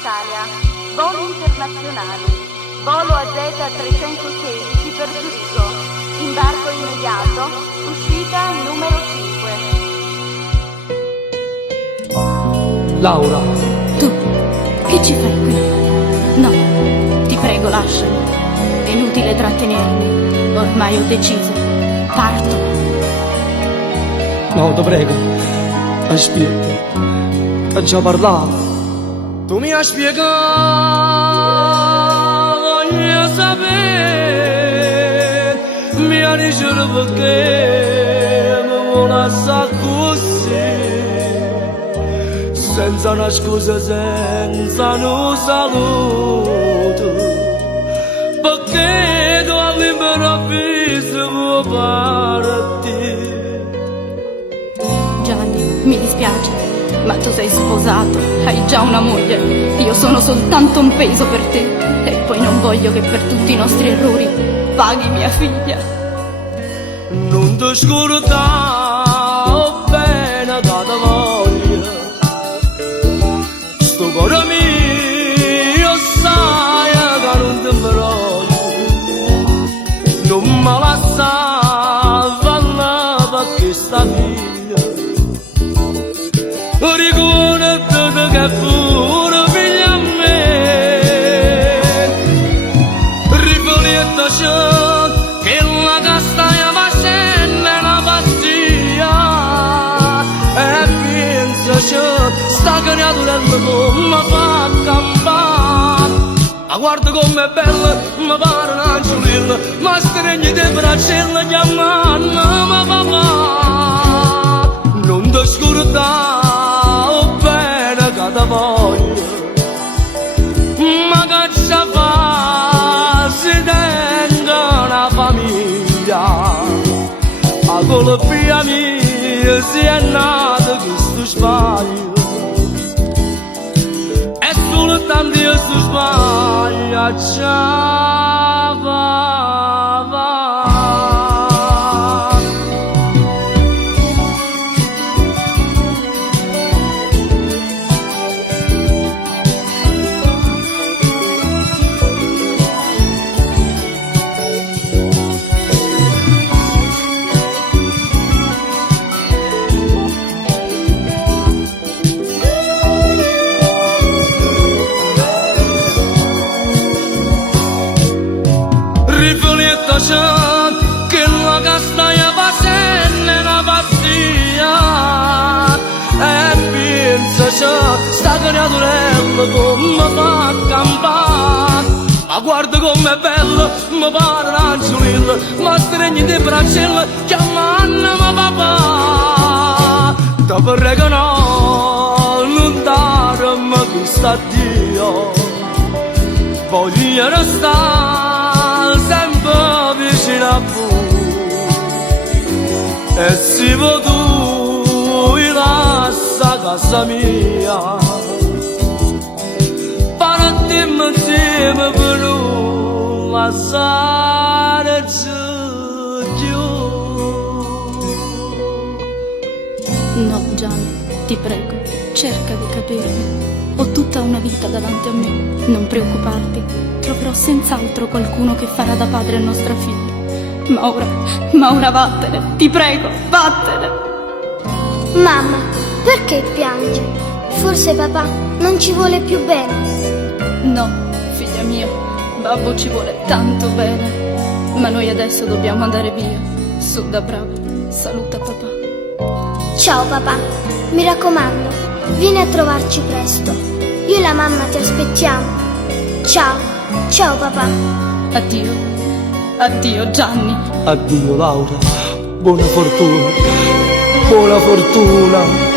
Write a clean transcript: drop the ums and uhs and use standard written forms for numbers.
Italia, voli internazionali, volo AZ316 per Zurigo, imbarco immediato, uscita numero 5. Laura, Tu, che ci fai qui? No, ti prego, lasciami. È inutile trattenermi. Ormai ho deciso. Parto. no, ti prego, aspetta, ho già parlato. Tu mi hai spiegato, voglio sapere, mi hai detto perché mi vuole assai così, senza una scusa, senza un saluto, perché tu all'improvviso vuoi partire. Gianni, mi dispiace, ma tu sei sposato, hai già una moglie. Io sono soltanto un peso per te. E poi non voglio che per tutti i nostri errori paghi mia figlia. Non ti scordare, oh bene, che ti voglio. Sto cuore mio, sai che non ti voglio. Non me lasciare fare perché sta via. Ricordo che pure figlia a me. Rifletta c'è che la castagna facendo è una pastiglia. E pensa c'è sta creatura come fa campare. Ma guarda com'è bella, mi pare un'angiolina, ma stregni di braccella chiamando papà. Non ti scordare, oh bene che ti voglio, ma che ci fa si tenga una famiglia. A quella figlia mia si è nato questo sbaglio, e soltanto io sto sbaglio ci va. Rifletta c'è che la castagna facendo è una pastiglia. E pensa c'è sta creaturella come fa campare. Ma guarda com'è bella, mi pare un'angiolina, ma stregni di braccella chiamando papà. Ti prego no, non darmi questo addio, voglio restare sempre vicino a voi. E se tu lascia casa mia, partimmo insieme per non lasciare più. No, Gianni, ti prego, cerca di capirmi. Ho tutta una vita davanti a me, non preoccuparti. Troverò senz'altro qualcuno che farà da padre a nostra figlia. Ma ora vattene, ti prego, vattene. Mamma, perché piangi? Forse papà non ci vuole più bene. No, figlia mia, babbo ci vuole tanto bene. Ma noi adesso dobbiamo andare via. Su da brava, saluta papà. Ciao papà, mi raccomando, vieni a trovarci presto. Io e la mamma ti aspettiamo. Ciao, ciao papà. Addio, addio Gianni. Addio Laura, buona fortuna, buona fortuna.